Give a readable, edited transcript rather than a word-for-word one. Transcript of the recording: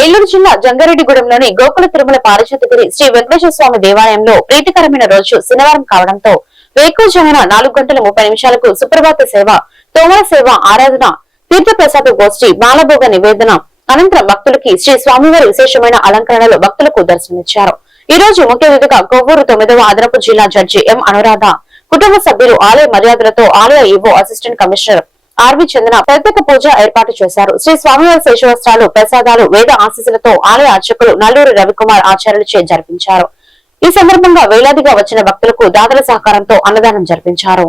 ఏలూరు జిల్లా జంగారెడ్డిగూడెంలోని గోకుల తిరుమల పారిజాతగిరి శ్రీ వెంకటేశ్వర స్వామి దేవాలయంలో ప్రీతికరమైన రోజు శనివారం కావడంతో వేకువజామున 4:30 సుప్రభాత సేవ, తోమల సేవ, ఆరాధన, తీర్థప్రసాద గోష్ఠి, బాలభోగ నివేదన అనంతరం భక్తులకి శ్రీ స్వామివారి విశేషమైన అలంకరణలో భక్తులకు దర్శనమిచ్చారు. ఈ రోజు ముఖ్య అతిథిగా కొవ్వూరు 9వ అదనపు జిల్లా జడ్జి ఎం అనురాధ, కుటుంబ సభ్యులు, ఆలయ మర్యాదలతో ఆలయ ఈవో, అసిస్టెంట్ కమిషనర్ ఆర్వి చందన ప్రత్యేక పూజ ఏర్పాటు చేశారు. శ్రీ స్వామివారి శేషవస్త్రాలు, ప్రసాదాలు, వేద ఆశీస్సులతో ఆలయ అర్చకులు నల్లూరి రవికుమార్ ఆచార్యులచే జరిపించారు. ఈ సందర్భంగా వేలాదిగా వచ్చిన భక్తులకు దాతల సహకారంతో అన్నదానం జరిపించారు.